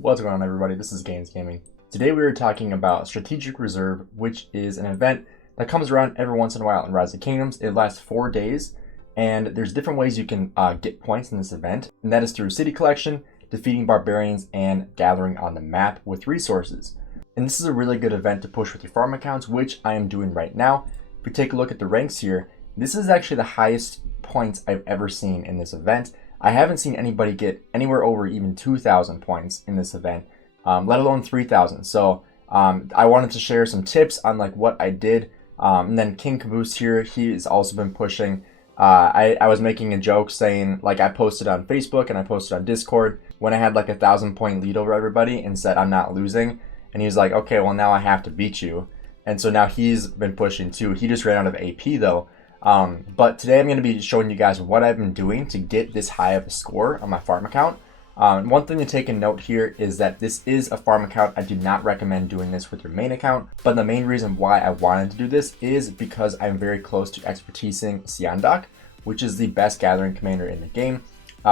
What's going on, everybody? This is Gainz Gaming. Today we are talking about Strategic Reserve, which is an event that comes around every once in a while in Rise of Kingdoms. It lasts 4 days, and there's different ways you can get points in this event, and that is through city collection, defeating barbarians, and gathering on the map with resources. And this is a really good event to push with your farm accounts, which I am doing right now. If we take a look at the ranks here, this is actually the highest points I've ever seen in this event. I haven't seen anybody get anywhere over even 2,000 points in this event, let alone 3,000. So I wanted to share some tips on like what I did. And then King Caboose here, he's also been pushing. I was making a joke saying, like, I posted on Facebook and I posted on Discord when I had like 1,000 point lead over everybody and said I'm not losing. And he was like, okay, well now I have to beat you. And so now he's been pushing too. He just ran out of AP though. But today I'm going to be showing you guys what I've been doing to get this high of a score on my farm account. One thing to take a note here is that this is a farm account. I do not recommend doing this with your main account, but the main reason why I wanted to do this is because I'm very close to expertising Seondeok, which is the best gathering commander in the game,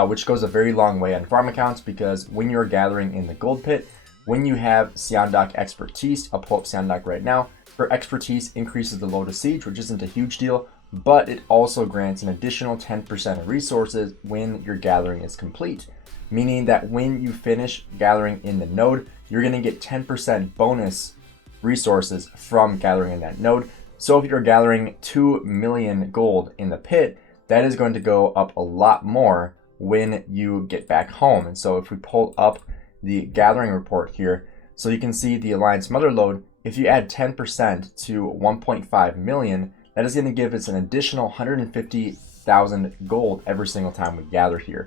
which goes a very long way on farm accounts, because when you're gathering in the gold pit, when you have Seondeok expertise, I'll pull up Seondeok right now, her expertise increases the load of siege, which isn't a huge deal, but it also grants an additional 10% of resources when your gathering is complete, meaning that when you finish gathering in the node, you're going to get 10% bonus resources from gathering in that node. So if you're gathering 2 million gold in the pit, that is going to go up a lot more when you get back home. And so if we pull up the gathering report here, so you can see the Alliance Mother load, if you add 10% to 1.5 million, that is going to give us an additional 150,000 gold every single time we gather here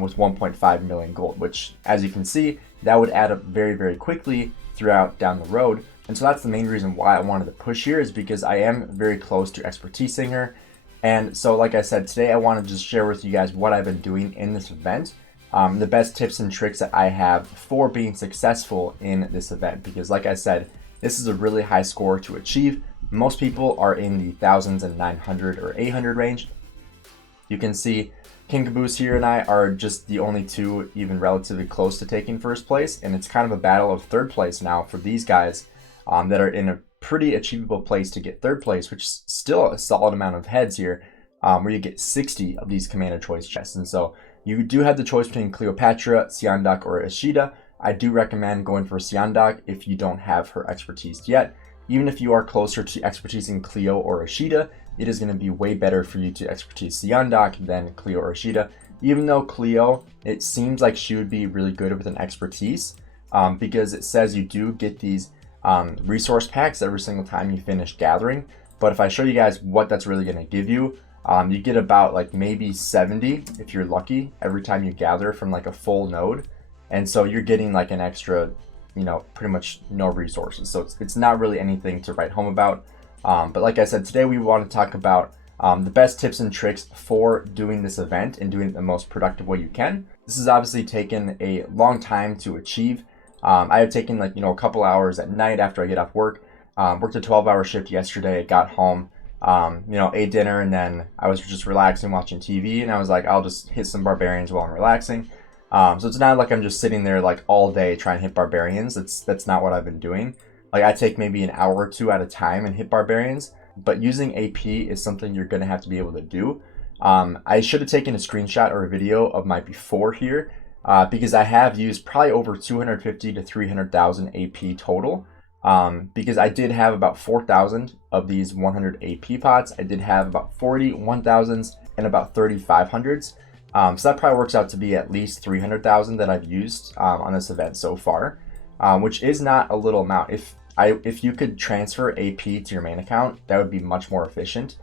with 1.5 million gold, which, as you can see, that would add up very, very quickly throughout down the road. And so that's the main reason why I wanted to push here, is because I am very close to expertising her. And so, like I said, today I want to just share with you guys what I've been doing in this event, the best tips and tricks that I have for being successful in this event, because like I said, this is a really high score to achieve. Most people are in the thousands and 900 or 800 range. You can see King Caboose here and I are just the only two even relatively close to taking first place, and it's kind of a battle of third place now for these guys that are in a pretty achievable place to get third place, which is still a solid amount of heads here, where you get 60 of these commander choice chests. And so you do have the choice between Cleopatra, Seondeok, or Ishida. I do recommend going for Seondeok if you don't have her expertise yet. Even if you are closer to expertising Cleo or Ishida, it is going to be way better for you to expertise Seondeok than Cleo or Ishida. Even though Cleo, it seems like she would be really good with an expertise, because it says you do get these resource packs every single time you finish gathering. But if I show you guys what that's really going to give you, you get about like maybe 70 if you're lucky every time you gather from like a full node. And so you're getting like an extra, pretty much no resources. So it's not really anything to write home about. But like I said, today we want to talk about the best tips and tricks for doing this event and doing it the most productive way you can. This has obviously taken a long time to achieve. I have taken like, a couple hours at night after I get off work. Worked a 12-hour shift yesterday, got home, ate dinner, and then I was just relaxing, watching TV, and I was like, I'll just hit some barbarians while I'm relaxing. So it's not like I'm just sitting there like all day trying to hit barbarians. That's not what I've been doing. Like I take maybe an hour or two at a time and hit barbarians, but using AP is something you're going to have to be able to do. I should have taken a screenshot or a video of my before here, because I have used probably over 250 to 300,000 AP total, because I did have about 4,000 of these 100 AP pots. I did have about 40 1,000s and about 30 500s. So that probably works out to be at least 300,000 that I've used on this event so far, which is not a little amount. If you could transfer AP to your main account, that would be much more efficient.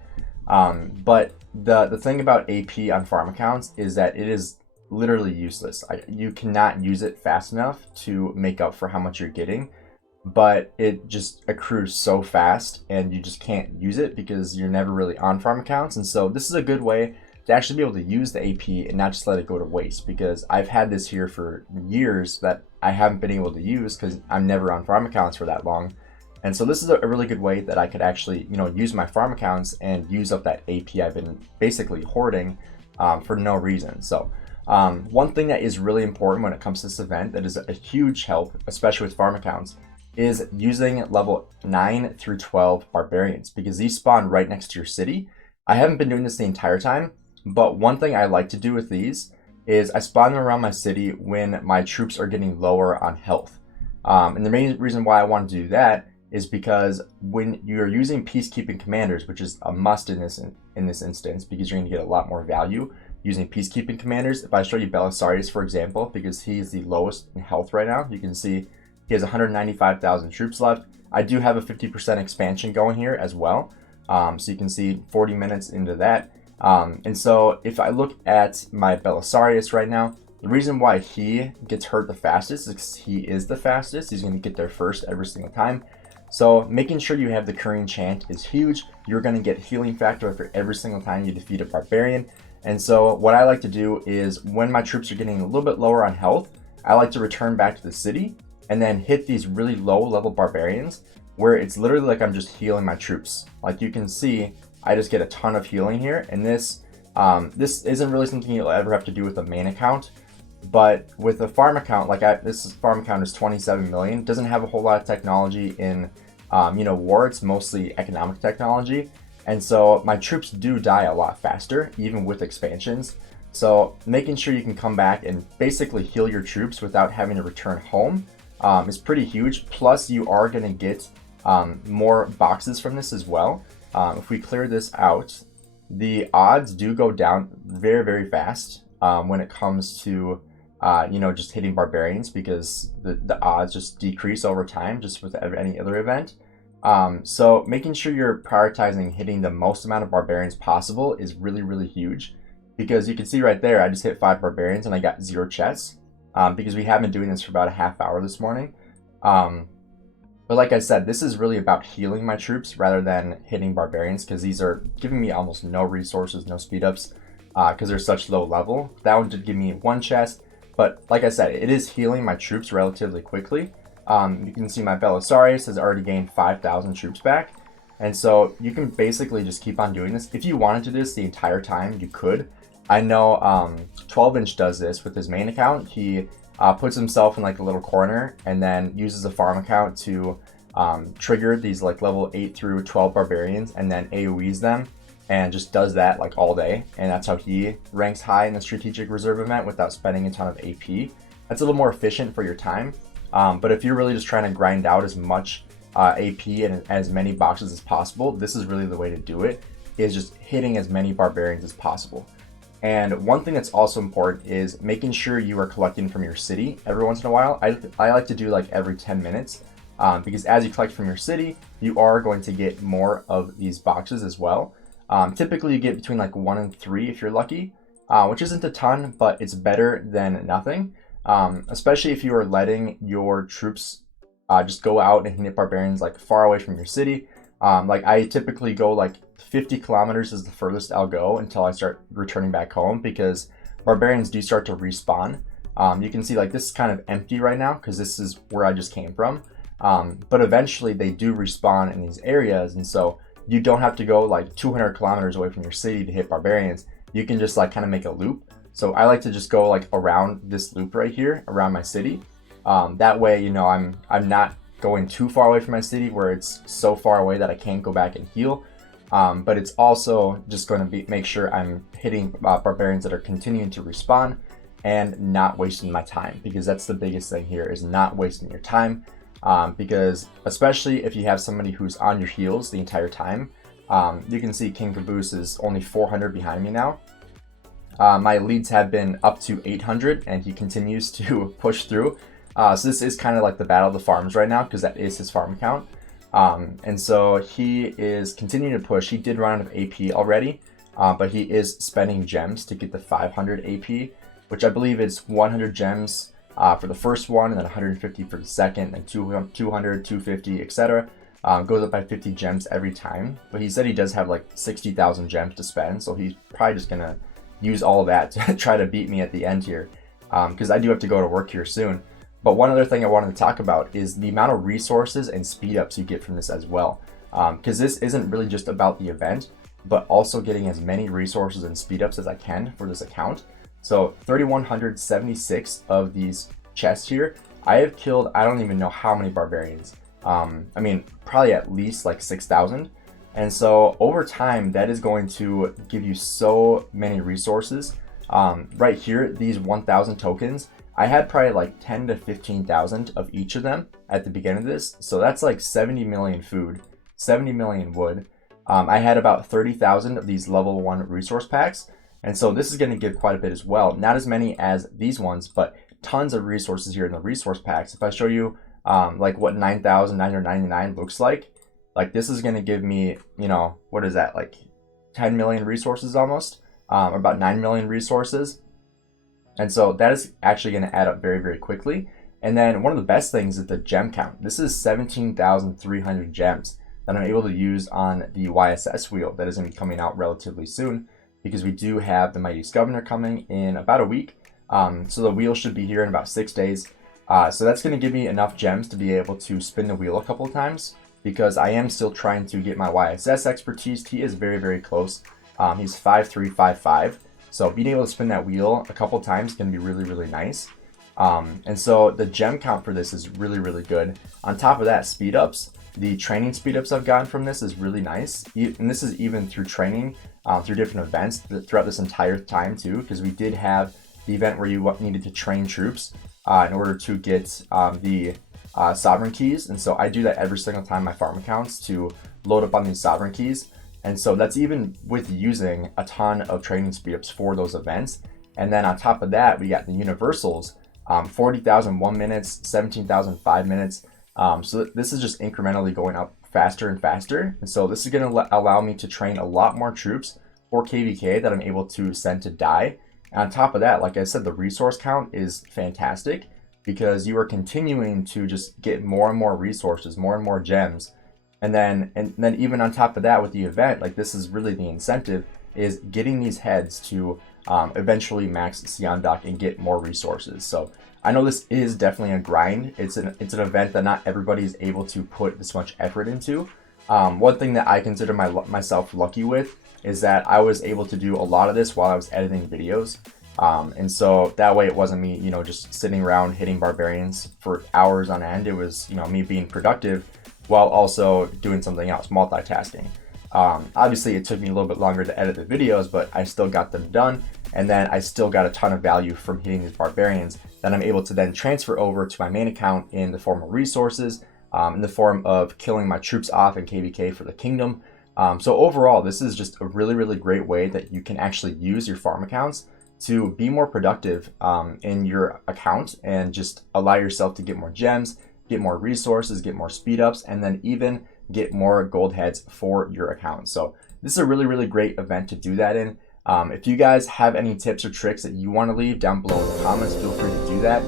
But the thing about AP on farm accounts is that it is literally useless. You cannot use it fast enough to make up for how much you're getting, but it just accrues so fast and you just can't use it because you're never really on farm accounts. And so this is a good way to actually be able to use the AP and not just let it go to waste, because I've had this here for years that I haven't been able to use because I'm never on farm accounts for that long. And so this is a really good way that I could actually, use my farm accounts and use up that AP I've been basically hoarding for no reason. So One thing that is really important when it comes to this event that is a huge help, especially with farm accounts, is using level 9 through 12 barbarians, because these spawn right next to your city. I haven't been doing this the entire time, but one thing I like to do with these is I spawn them around my city when my troops are getting lower on health. And the main reason why I want to do that is because when you're using peacekeeping commanders, which is a must in this instance, because you're going to get a lot more value using peacekeeping commanders. If I show you Belisarius, for example, because he is the lowest in health right now, you can see he has 195,000 troops left. I do have a 50% expansion going here as well. So you can see 40 minutes into that. And so if I look at my Belisarius right now, the reason why he gets hurt the fastest is because he is the fastest. He's going to get there first every single time. So making sure you have the Korean chant is huge. You're going to get healing factor after every single time you defeat a barbarian. And so what I like to do is when my troops are getting a little bit lower on health, I like to return back to the city and then hit these really low level barbarians where it's literally like I'm just healing my troops. Like you can see, I just get a ton of healing here. And this isn't really something you'll ever have to do with a main account. But with a farm account, like this farm account is 27 million. It doesn't have a whole lot of technology in, war. It's mostly economic technology. And so my troops do die a lot faster, even with expansions. So making sure you can come back and basically heal your troops without having to return home is pretty huge. Plus you are going to get more boxes from this as well. If we clear this out, the odds do go down very, very fast when it comes to just hitting barbarians, because the odds just decrease over time, just with any other event. So making sure you're prioritizing hitting the most amount of barbarians possible is really, really huge, because you can see right there, I just hit 5 barbarians and I got 0 chests, because we have been doing this for about a half hour this morning. But like I said, this is really about healing my troops rather than hitting barbarians, because these are giving me almost no resources, no speed ups, because they're such low level. That one did give me 1 chest, but like I said, it is healing my troops relatively quickly. You can see my Belisarius has already gained 5,000 troops back. And so you can basically just keep on doing this. If you wanted to do this the entire time, you could. I know 12inch does this with his main account. He puts himself in like a little corner and then uses a farm account to trigger these like level 8 through 12 barbarians and then AoEs them, and just does that like all day. And that's how he ranks high in the strategic reserve event without spending a ton of AP. That's a little more efficient for your time. But if you're really just trying to grind out as much AP and as many boxes as possible, this is really the way to do it, is just hitting as many barbarians as possible. And one thing that's also important is making sure you are collecting from your city every once in a while. I like to do like every 10 minutes, because as you collect from your city, you are going to get more of these boxes as well. Typically you get between like 1 and 3 if you're lucky, which isn't a ton, but it's better than nothing. Especially if you are letting your troops just go out and hit barbarians like far away from your city. Like I typically go like 50 kilometers is the furthest I'll go until I start returning back home, because barbarians do start to respawn. You can see like this is kind of empty right now because this is where I just came from. But eventually they do respawn in these areas, and so you don't have to go like 200 kilometers away from your city to hit barbarians. You can just like kind of make a loop. So I like to just go like around this loop right here around my city. That way, I'm not going too far away from my city where it's so far away that I can't go back and heal. But it's also just going to make sure I'm hitting barbarians that are continuing to respawn and not wasting my time, because that's the biggest thing here, is not wasting your time. Because especially if you have somebody who's on your heels the entire time, you can see King Caboose is only 400 behind me now. My leads have been up to 800 and he continues to push through. So this is kind of like the battle of the farms right now, because that is his farm account. And so he is continuing to push. He did run out of AP already, but he is spending gems to get the 500 AP, which I believe is 100 gems for the first one, and then 150 for the second, and 200, 250, etc. Goes up by 50 gems every time. But he said he does have like 60,000 gems to spend, so he's probably just gonna use all of that to try to beat me at the end here, because I do have to go to work here soon. But one other thing I wanted to talk about is the amount of resources and speed ups you get from this as well, because this isn't really just about the event, but also getting as many resources and speed ups as I can for this account. So 3,176 of these chests here. I have killed, I don't even know how many barbarians. I mean, probably at least like 6,000. And so over time, that is going to give you so many resources. Right here, these 1,000 tokens, I had probably like 10 to 15,000 of each of them at the beginning of this. So that's like 70 million food, 70 million wood. I had about 30,000 of these level 1 resource packs. And so this is going to give quite a bit as well. Not as many as these ones, but tons of resources here in the resource packs. If I show you like what 9,999 looks like this is going to give me, you know, what is that, like 10 million resources almost, or about 9 million resources. And so that is actually going to add up very, very quickly. And then one of the best things is the gem count. This is 17,300 gems that I'm able to use on the YSS wheel that is going to be coming out relatively soon, because we do have the Mightiest Governor coming in about a week. So the wheel should be here in about 6 days. So that's going to give me enough gems to be able to spin the wheel a couple of times, because I am still trying to get my YSS expertise. He is very, very close. He's 5,355. So being able to spin that wheel a couple of times can be really, really nice. And so the gem count for this is really, really good. On top of that, speed ups. The training speed ups I've gotten from this is really nice. And this is even through training, through different events throughout this entire time too, because we did have the event where you needed to train troops in order to get the sovereign keys. And so I do that every single time my farm accounts to load up on these sovereign keys. And so that's even with using a ton of training speed ups for those events. And then on top of that, we got the universals, 40,000 1 minutes, 17,000 5 minutes. So this is just incrementally going up faster and faster. And so this is going to allow me to train a lot more troops for KVK that I'm able to send to die. And on top of that, like I said, the resource count is fantastic, because you are continuing to just get more and more resources, more and more gems. And then even on top of that with the event, like this is really the incentive, is getting these heads to eventually max Seondeok and get more resources. So I know this is definitely a grind. It's an event that not everybody is able to put this much effort into. One thing that I consider myself lucky with is that I was able to do a lot of this while I was editing videos. And so that way it wasn't me, you know, just sitting around hitting barbarians for hours on end. It was, you know, me being productive while also doing something else, multitasking. Obviously it took me a little bit longer to edit the videos, but I still got them done. And then I still got a ton of value from hitting these barbarians that I'm able to then transfer over to my main account in the form of resources, in the form of killing my troops off in KVK for the kingdom. So overall, this is just a really, really great way that you can actually use your farm accounts to be more productive in your account, and just allow yourself to get more gems, get more resources, get more speed ups, and then even get more gold heads for your account. So this is a really, really great event to do that in. If you guys have any tips or tricks that you want to leave down below in the comments, feel free to do that.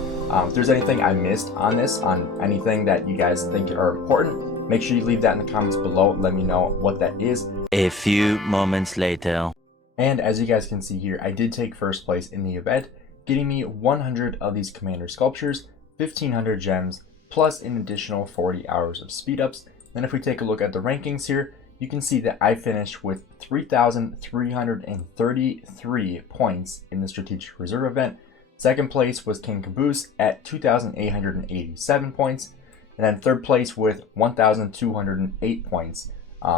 If there's anything I missed on this, on anything that you guys think are important, make sure you leave that in the comments below. Let me know what that is. A few moments later. And as you guys can see here, I did take first place in the event, getting me 100 of these commander sculptures, 1,500 gems, plus an additional 40 hours of speed ups. Then if we take a look at the rankings here, you can see that I finished with 3,333 points in the Strategic Reserve event. Second place was King Caboose at 2,887 points. And then third place with 1,208 points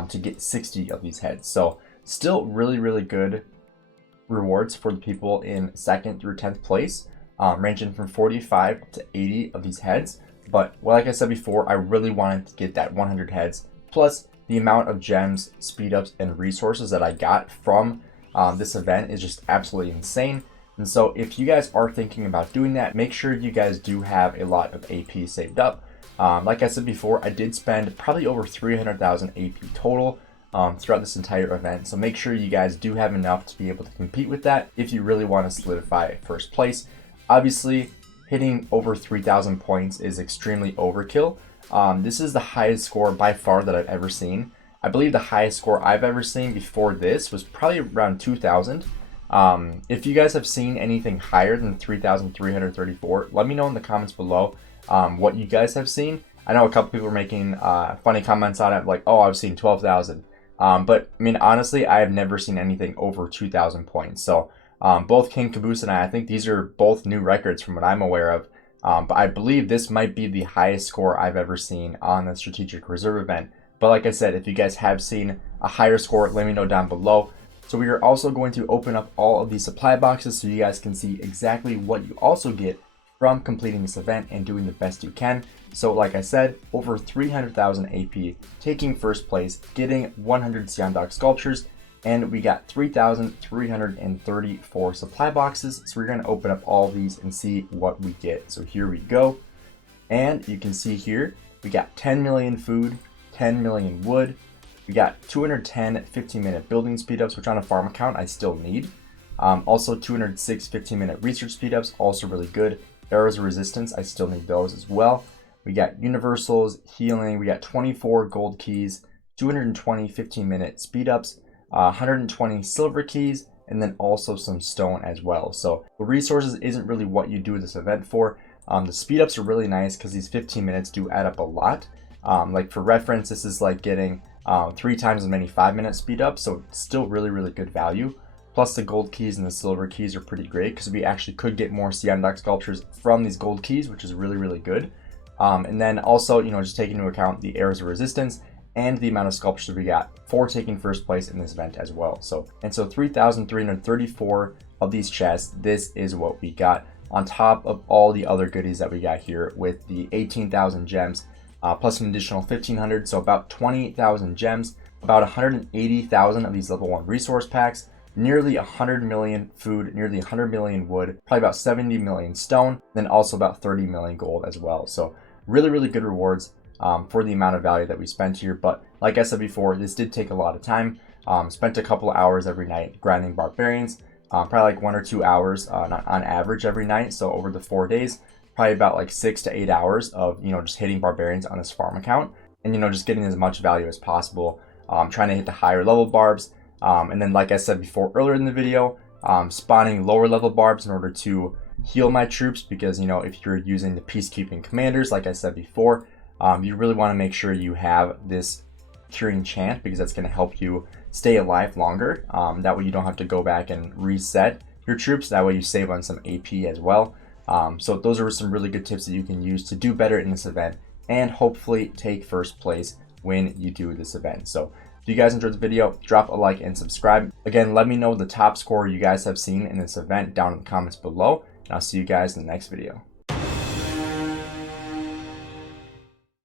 to get 60 of these heads. So still really, really good rewards for the people in 2nd through 10th place, ranging from 45 to 80 of these heads. But like I said before, I really wanted to get that 100 heads, plus the amount of gems, speed ups, and resources that I got from this event is just absolutely insane. And so if you guys are thinking about doing that, make sure you guys do have a lot of AP saved up. Like I said before, I did spend probably over 300,000 AP total throughout this entire event. So make sure you guys do have enough to be able to compete with that if you really want to solidify first place. Obviously, hitting over 3,000 points is extremely overkill. This is the highest score by far that I've ever seen. I believe the highest score I've ever seen before this was probably around 2,000. If you guys have seen anything higher than 3,334, let me know in the comments below what you guys have seen. I know a couple people are making funny comments on it, like, oh, I've seen 12,000. But I mean, honestly, I have never seen anything over 2,000 points. So Both King Caboose and I think these are both new records from what I'm aware of. But I believe this might be the highest score I've ever seen on the Strategic Reserve event. But like I said, if you guys have seen a higher score, let me know down below. So we are also going to open up all of these supply boxes so you guys can see exactly what you also get from completing this event and doing the best you can. So like I said, over 300,000 AP, taking first place, getting 100 Seondeok sculptures, and we got 3,334 supply boxes. So we're going to open up all these and see what we get. So here we go. And you can see here, we got 10 million food, 10 million wood. We got 210 15-minute building speedups, which on a farm account I still need. Also 206 15-minute research speedups, also really good. Arrows of resistance, I still need those as well. We got universals, healing, we got 24 gold keys, 220 15-minute speedups, 120 silver keys, and then also some stone as well. So the resources isn't really what you do this event for. The speedups are really nice because these 15 minutes do add up a lot. Like for reference, this is like getting 3 times as many 5-minute speedups, so it's still really good value. Plus the gold keys and the silver keys are pretty great because we actually could get more Seondeok sculptures from these gold keys, which is really good. And then also, just taking into account the arrows of resistance and the amount of sculptures we got for taking first place in this event as well. So 3,334 of these chests, this is what we got on top of all the other goodies that we got here with the 18,000 gems, plus an additional 1,500, so about 28,000 gems, about 180,000 of these level 1 resource packs, nearly 100 million food, nearly 100 million wood, probably about 70 million stone, then also about 30 million gold as well. So really good rewards for the amount of value that we spent here. But like I said before, this did take a lot of time. Spent a couple of hours every night grinding barbarians, probably like 1 or 2 hours on average every night. So over the 4 days, probably about like 6 to 8 hours of just hitting barbarians on this farm account, and just getting as much value as possible, trying to hit the higher level barbs, and then like I said before earlier in the video, spawning lower level barbs in order to heal my troops, because if you're using the peacekeeping commanders, like I said before, you really want to make sure you have this curing chant, because that's going to help you stay alive longer. That way you don't have to go back and reset your troops. That way you save on some AP as well. So those are some really good tips that you can use to do better in this event and hopefully take first place when you do this event. So if you guys enjoyed the video, drop a like and subscribe. Again, let me know the top score you guys have seen in this event down in the comments below, and I'll see you guys in the next video.